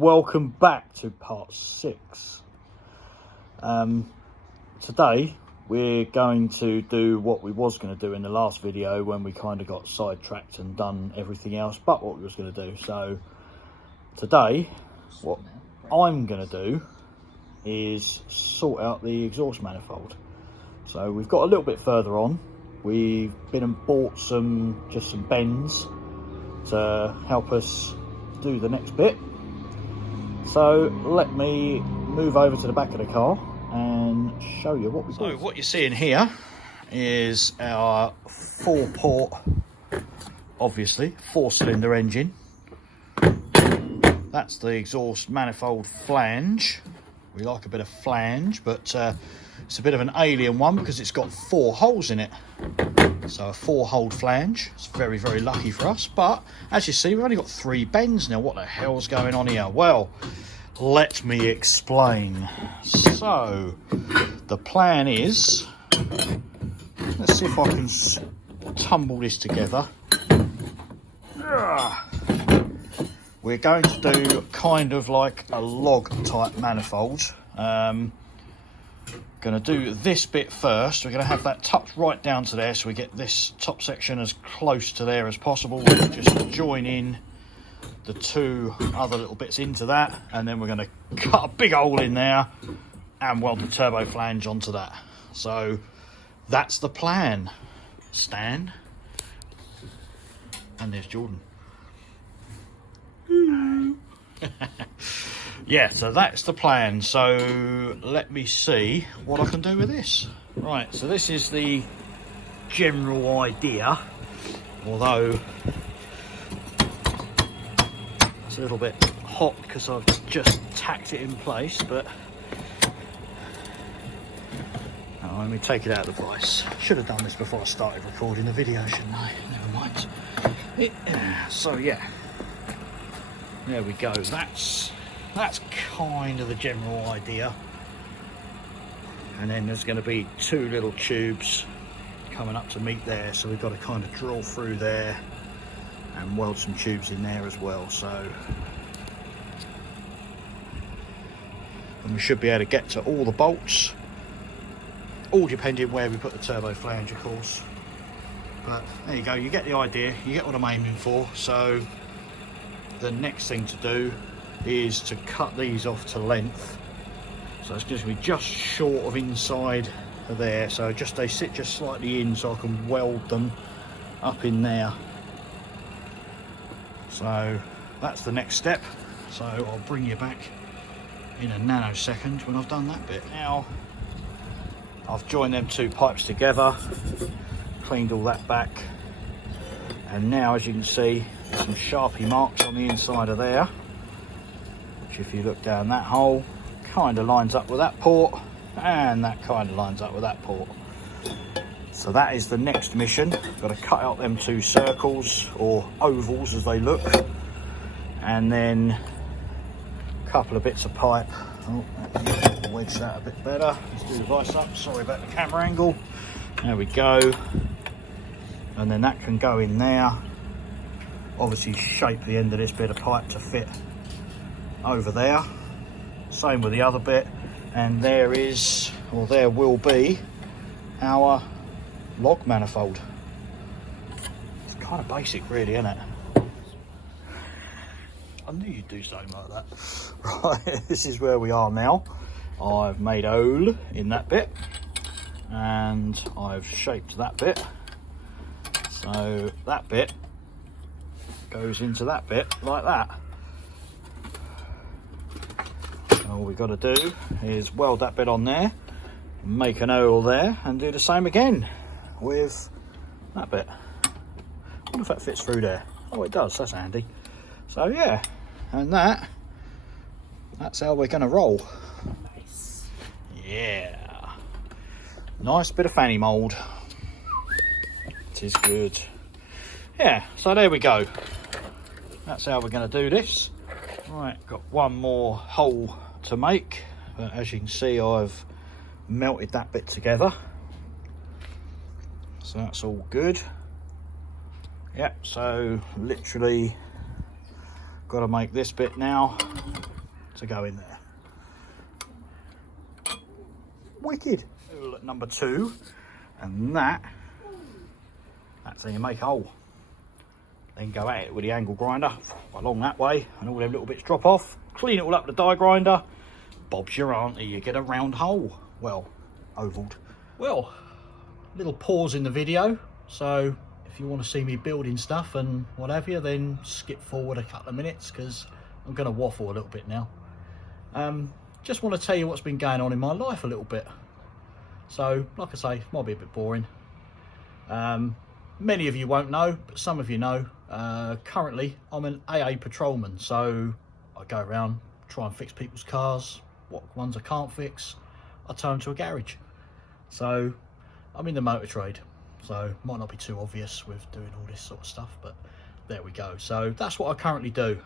welcome back to part 6. Today we're going to do what we was going to do in the last video when we kind of got sidetracked and done everything else but what we was going to do. So today what I'm going to do is sort out the exhaust manifold. So we've got a little bit further on. We've been and bought some bends to help us do the next bit. So let me move over to the back of the car and show you what we bought. So what you're seeing here is our 4-port, obviously 4-cylinder engine. That's the exhaust manifold flange. We like a bit of flange, but it's a bit of an alien one because it's got 4 holes in it. So a 4-hole flange. It's very, very lucky for us. But as you see, we've only got 3 bends now. What the hell's going on here? Well, let me explain. So the plan is, let's see if I can tumble this together. We're going to do kind of like a log type manifold. Going to do this bit first. We're going to have that tucked right down to there so we get this top section as close to there as possible. We'll just join in the 2 other little bits into that, and then we're going to cut a big hole in there and weld the turbo flange onto that. So that's the plan, Stan. And there's Jordan. Yeah, so that's the plan. So let me see what I can do with this. Right, so this is the general idea, although it's a little bit hot because I've just tacked it in place, but let me take it out of the vise. Should have done this before I started recording the video, shouldn't I? Never mind. So yeah, there we go. That's kind of the general idea. And then there's going to be 2 little tubes coming up to meet there, so we've got to kind of drill through there and weld some tubes in there as well. So, and we should be able to get to all the bolts, all depending where we put the turbo flange, of course. But there you go, you get the idea, you get what I'm aiming for. So the next thing to do is to cut these off to length. So it's going to be just short of inside of there, so just they sit just slightly in so I can weld them up in there. So that's the next step. So I'll bring you back in a nanosecond when I've done that bit. Now I've joined them 2 pipes together, cleaned all that back, and now as you can see there's some Sharpie marks on the inside of there, which if you look down that hole kind of lines up with that port, and that kind of lines up with that port. So that is the next mission. Got to cut out them 2 circles, or ovals as they look, and then a couple of bits of pipe. Oh, wedge that a bit better. Let's do the vise up. Sorry about the camera angle. There we go. And then that can go in there. Obviously shape the end of this bit of pipe to fit over there. Same with the other bit. And there is, or there will be, our log manifold. It's kind of basic really, isn't it? I knew you'd do something like that. Right, this is where we are now. I've made a hole in that bit and I've shaped that bit. So that bit goes into that bit like that. All we've got to do is weld that bit on there, make an hole there, and do the same again with that bit. I wonder if that fits through there. Oh, it does. That's handy. So yeah, and that's how we're going to roll. Nice. Yeah. Nice bit of fanny mould. It is good. Yeah, so there we go. That's how we're going to do this. Right, got one more hole to make, but as you can see I've melted that bit together, so that's all good. Yep, so literally got to make this bit now to go in there. Wicked. Number 2, and that's how you make a hole. Then go at it with the angle grinder along that way, and all them little bits drop off. Clean it all up with the die grinder. Bob's your auntie, you get a round hole. Well, ovaled. Well, little pause in the video, so if you want to see me building stuff and what have you, then skip forward a couple of minutes, because I'm going to waffle a little bit now. Just want to tell you what's been going on in my life a little bit. So, like I say, it might be a bit boring. Many of you won't know, but some of you know. Currently, I'm an AA patrolman, so I go around, try and fix people's cars. What ones I can't fix, I tow them to a garage. So, I'm in the motor trade. So, might not be too obvious with doing all this sort of stuff, but there we go. So, that's what I currently do.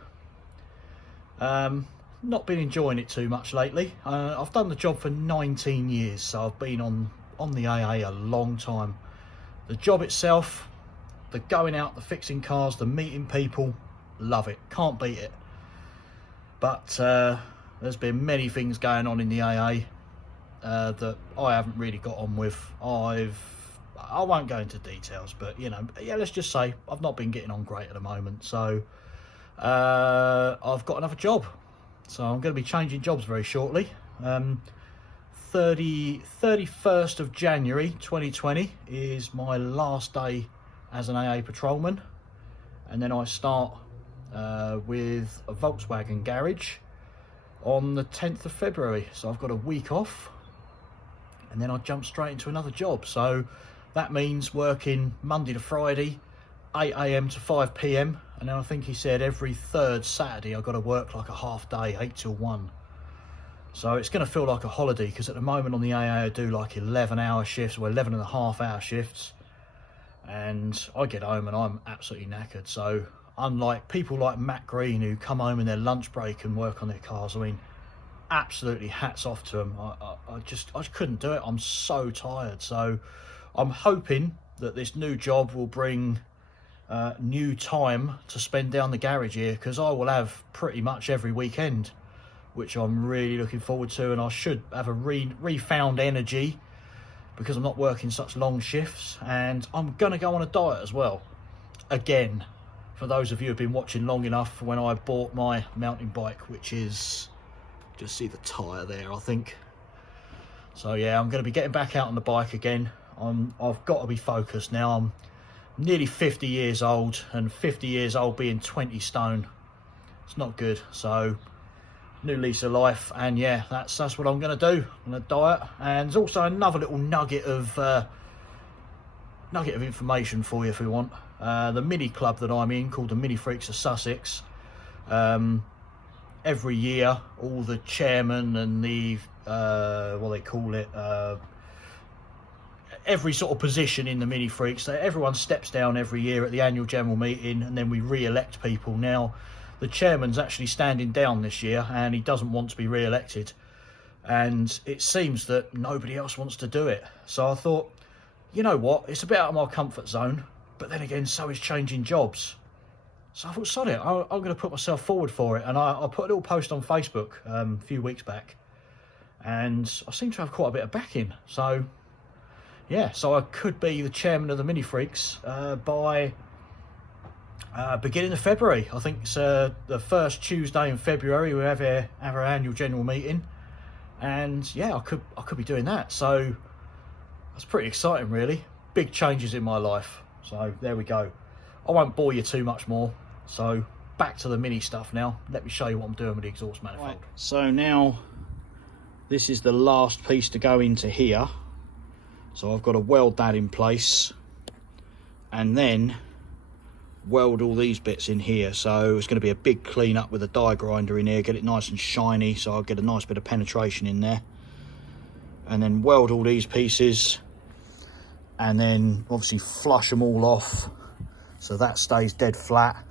Not been enjoying it too much lately. I've done the job for 19 years, so I've been on the AA a long time. The job itself, the going out, the fixing cars, the meeting people, love it, can't beat it. But there's been many things going on in the AA that I haven't really got on with. I won't go into details, but you know, yeah, let's just say I've not been getting on great at the moment. So I've got another job. So I'm going to be changing jobs very shortly. 31st of January 2020 is my last day as an AA patrolman, and then I start with a Volkswagen garage on the 10th of February. So I've got a week off, and then I jump straight into another job. So that means working Monday to Friday, 8 AM to 5 PM, and then I think he said every third Saturday I've got to work like a half day, 8 till 1. So it's going to feel like a holiday, because at the moment on the AA I do like 11-hour shifts, or 11.5-hour shifts, and I get home and I'm absolutely knackered. So unlike people like Matt Green, who come home in their lunch break and work on their cars, I mean, absolutely hats off to them. I just couldn't do it. I'm so tired. So I'm hoping that this new job will bring new time to spend down the garage here, because I will have pretty much every weekend, which I'm really looking forward to, and I should have a refound energy because I'm not working such long shifts, and I'm gonna go on a diet as well. Again, for those of you who've been watching long enough, when I bought my mountain bike, which is, just see the tyre there, I think. So yeah, I'm gonna be getting back out on the bike again. I've got to be focused now. I'm nearly 50 years old, and 50 years old being 20 stone, it's not good. So new lease of life, and yeah, that's what I'm going to do. I'm going to diet. And there's also another little nugget of information for you if you want. The mini club that I'm in, called the Mini Freaks of Sussex, every year all the chairman and the what they call it, every sort of position in the Mini Freaks, everyone steps down every year at the annual general meeting, and then we re-elect people. Now the chairman's actually standing down this year, and he doesn't want to be re-elected, and it seems that nobody else wants to do it. So I thought, you know what, it's a bit out of my comfort zone, but then again, so is changing jobs. So I thought, sod it, I'm going to put myself forward for it. And I put a little post on Facebook a few weeks back, and I seem to have quite a bit of backing. So yeah, so I could be the chairman of the Mini Freaks by beginning of February. I think it's the first Tuesday in February we have our annual general meeting, and yeah, I could be doing that. So that's pretty exciting, really. Big changes in my life. So there we go. I won't bore you too much more. So back to the mini stuff now. Let me show you what I'm doing with the exhaust manifold. Right, so now this is the last piece to go into here. So I've got to weld that in place, and then weld all these bits in here. So it's going to be a big clean up with a die grinder in here, get it nice and shiny, so I'll get a nice bit of penetration in there, and then weld all these pieces, and then obviously flush them all off so that stays dead flat.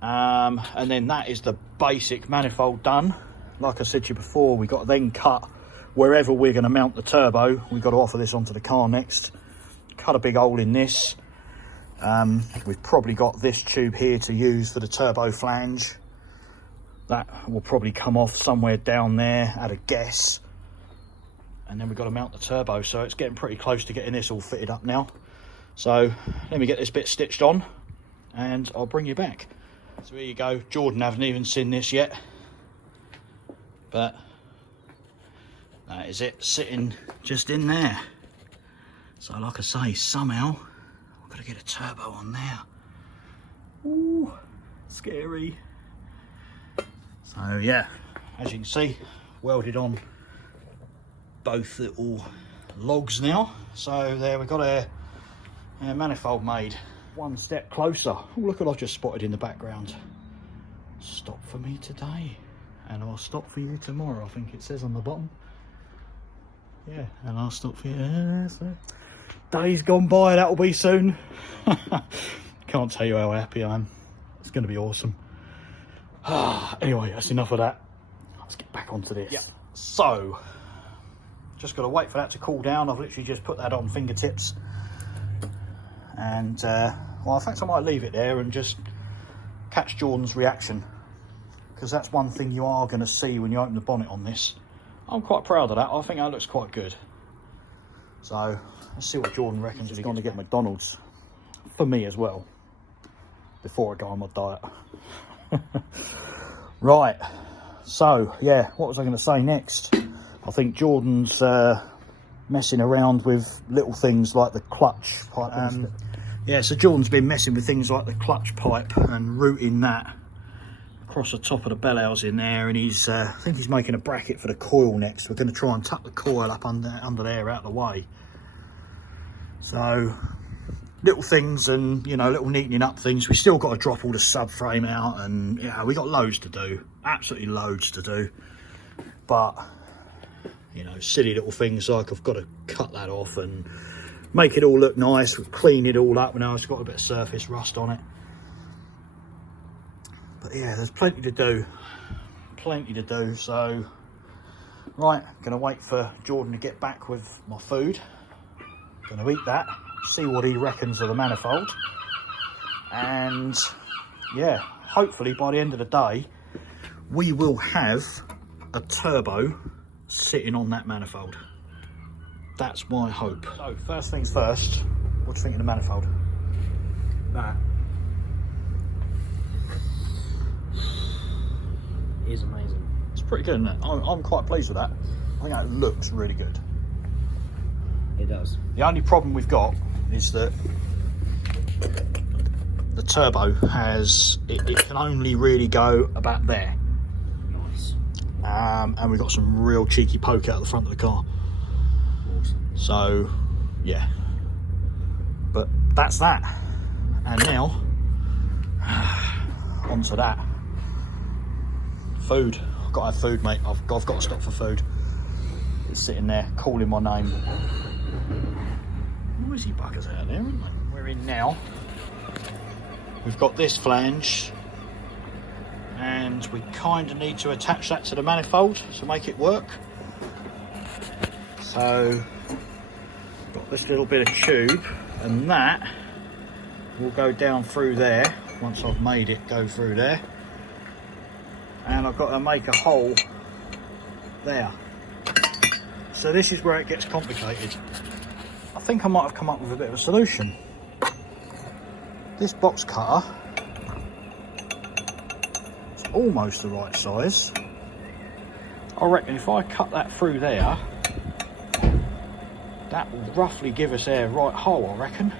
And then that is the basic manifold done. Like I said to you before, we got to then cut wherever we're going to mount the turbo. We've got to offer this onto the car next. Cut a big hole in this, We've probably got this tube here to use for the turbo flange. That will probably come off somewhere down there at a guess. And then we've got to mount the turbo, so it's getting pretty close to getting this all fitted up now. So let me get this bit stitched on and I'll bring you back. So here you go. Jordan hasn't even seen this yet, but that is it, sitting just in there. So like I say, somehow I've got to get a turbo on there. Ooh, scary. So yeah, as you can see, welded on both little logs now. So there we've got a manifold made. One step closer. Oh, look what I've just spotted in the background. Stop for me today and I'll stop for you tomorrow, I think it says on the bottom. Yeah, and I'll stop for you. So days gone by, that'll be soon. Can't tell you how happy I am. It's going to be awesome. Anyway, that's enough of that. Let's get back onto this. Yep. So, just got to wait for that to cool down. I've literally just put that on fingertips. And, well, in fact, I might leave it there and just catch Jordan's reaction. Because that's one thing you are going to see when you open the bonnet on this. I'm quite proud of that. I think that looks quite good. So, let's see what Jordan reckons. He's going to get McDonald's for me as well before I go on my diet. Right, so yeah, what was I going to say next? I think Jordan's messing around with little things like the clutch pipe. Yeah, so Jordan's been messing with things like the clutch pipe and routing that across the top of the bell housing there, and he's I think he's making a bracket for the coil next. We're going to try and tuck the coil up under there out of the way. So little things, and you know, little neatening up things. We still got to drop all the subframe out, and yeah, we got loads to do, absolutely loads to do. But you know, silly little things like I've got to cut that off and make it all look nice. We've cleaned it all up now. It's got a bit of surface rust on it. But yeah, there's plenty to do, plenty to do. So right, gonna wait for Jordan to get back with my food. Gonna eat that, see what he reckons of the manifold, and yeah, hopefully by the end of the day we will have a turbo sitting on that manifold. That's my hope. So first things first, what do you think of the manifold? That is amazing. It's pretty good, isn't it? I'm quite pleased with that. I think that looks really good. It does. The only problem we've got is that the turbo has, it can only really go about there. Nice. And we've got some real cheeky poke out the front of the car. Awesome. So, yeah. But that's that. And now, onto that. Food. I've got to have food, mate. I've got to stop for food. It's sitting there calling my name. Noisy buggers out there, aren't they? We're in now. We've got this flange, and we kind of need to attach that to the manifold to make it work. So, got this little bit of tube, and that will go down through there once I've made it go through there. And I've got to make a hole there. So this is where it gets complicated. I think I might have come up with a bit of a solution. This box cutter is almost the right size. I reckon if I cut that through there, that will roughly give us a right hole, I reckon.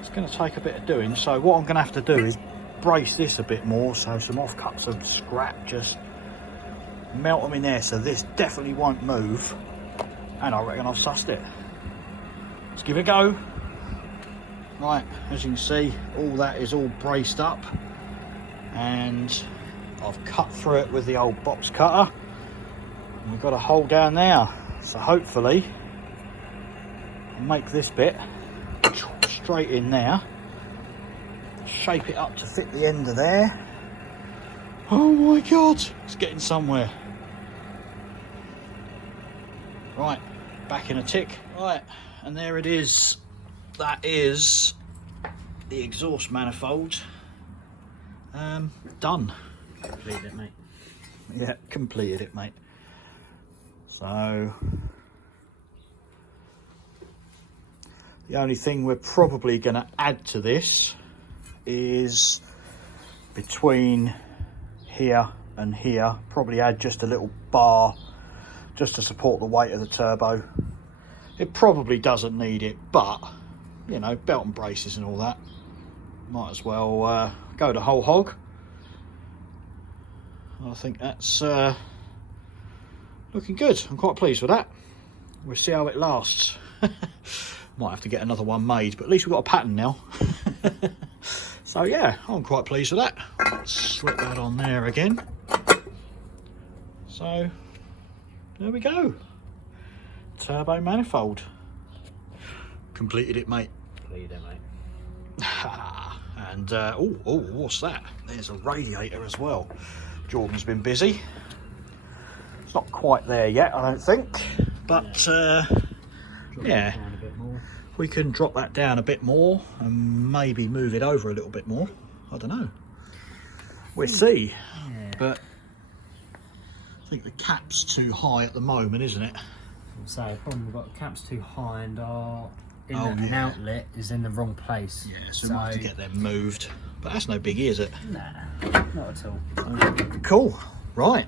It's going to take a bit of doing, so what I'm going to have to do is brace this a bit more, so some offcuts of scrap, just melt them in there so this definitely won't move, and I reckon I've sussed it. Let's give it a go. Right, as you can see, all that is all braced up, and I've cut through it with the old box cutter, and we've got a hole down there, so hopefully I'll make this bit straight in there, shape it up to fit the end of there. Oh my god, it's getting somewhere. Right, back in a tick. Right, and there it is. That is the exhaust manifold done. Completed it, mate. Yeah, completed it, mate. So the only thing we're probably going to add to this is between here and here, probably add just a little bar just to support the weight of the turbo. It probably doesn't need it, but you know, belt and braces and all that, might as well go the whole hog. I think that's looking good. I'm quite pleased with that. We'll see how it lasts. Might have to get another one made, but at least we've got a pattern now. So yeah, I'm quite pleased with that. Slip that on there again. So there we go. Turbo manifold. Completed it, mate. Completed it, mate. And oh, what's that? There's a radiator as well. Jordan's been busy. It's not quite there yet, I don't think, but yeah, we can drop that down a bit more and maybe move it over a little bit more. I don't know. We'll see. Yeah. But I think the cap's too high at the moment, isn't it? So the problem, we've got caps too high and our inlet Oh, and yeah. outlet is in the wrong place. Yeah, so we'll have to get them moved. But that's no biggie, is it? Nah, not at all. Cool. Right.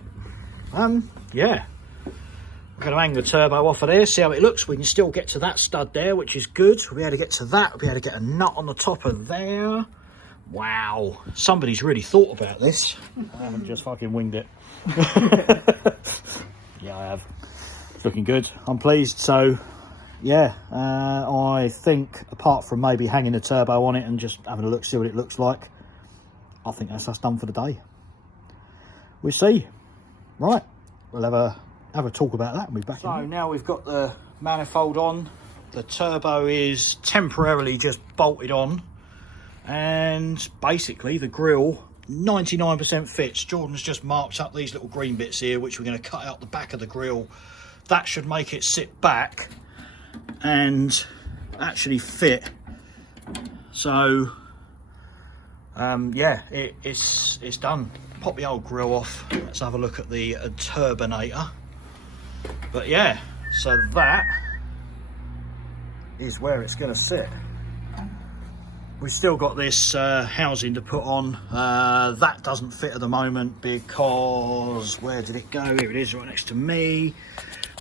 Yeah. We're going to hang the turbo off of there, see how it looks. We can still get to that stud there, which is good. We'll be able to get to that. We'll be able to get a nut on the top of there. Wow. Somebody's really thought about this. I haven't just fucking winged it. Yeah, I have. It's looking good. I'm pleased. So, yeah, I think apart from maybe hanging the turbo on it and just having a look, see what it looks like, I think that's us done for the day. We'll see. Right. We'll have a talk about that and we'll be back. So now we've got the manifold on, the turbo is temporarily just bolted on, and basically the grille 99% fits. Jordan's just marked up these little green bits here, which we're going to cut out the back of the grille. That should make it sit back and actually fit. So yeah, it's done. Pop the old grille off. Let's have a look at the turbinator. But yeah, so that is where it's going to sit. We've still got this housing to put on. That doesn't fit at the moment because, where did it go? Here it is, right next to me.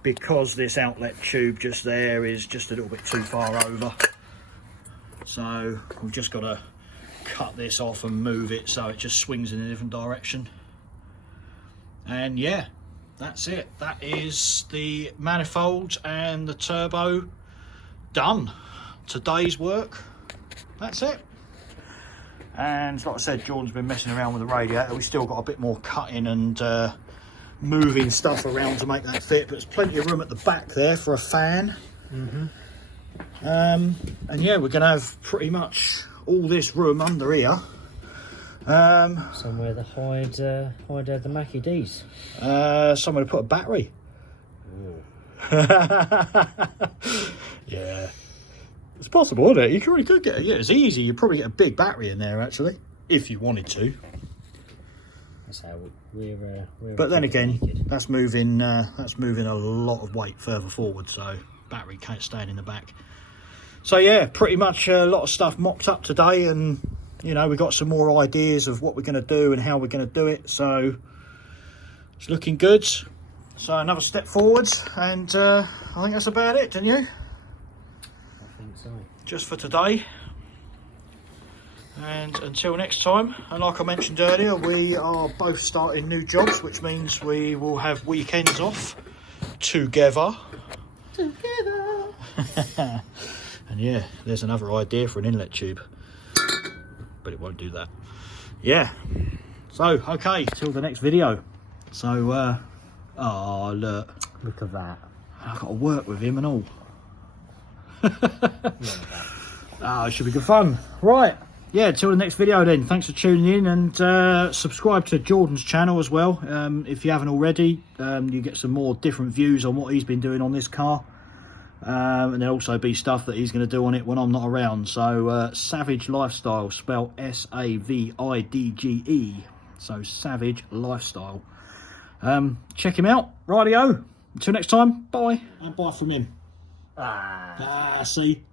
Because this outlet tube just there is just a little bit too far over. So we've just got to cut this off and move it so it just swings in a different direction. And yeah, that's it. That is the manifold and the turbo done. Today's work. That's it. And like I said, Jordan's been messing around with the radiator. We've still got a bit more cutting and moving stuff around to make that fit, but there's plenty of room at the back there for a fan. And yeah, we're gonna have pretty much all this room under here. Somewhere to hide the Mackie D's. Somewhere to put a battery. Yeah, it's possible, isn't it? You really could get it. Yeah, it's easy. You'd probably get a big battery in there actually, if you wanted to. That's how we're But then again, that's moving a lot of weight further forward, so battery can't stand in the back. So yeah, pretty much a lot of stuff mocked up today, and you know, we've got some more ideas of what we're going to do and how we're going to do it, so it's looking good. So another step forwards, and I think that's about it, don't you? I think so. Just for today. And until next time, and like I mentioned earlier, we are both starting new jobs, which means we will have weekends off together. And yeah, there's another idea for an inlet tube, but it won't do that. Yeah, so okay, till the next video. So oh look Look at that. I've got to work with him and all. It should be good fun. Right, yeah, till the next video then. Thanks for tuning in, and subscribe to Jordan's channel as well if you haven't already. You get some more different views on what he's been doing on this car. And there'll also be stuff that he's going to do on it when I'm not around. So Savage Lifestyle, spelled S-A-V-I-D-G-E. So Savage Lifestyle. Check him out. Rightio. Until next time, bye. And bye from him. See?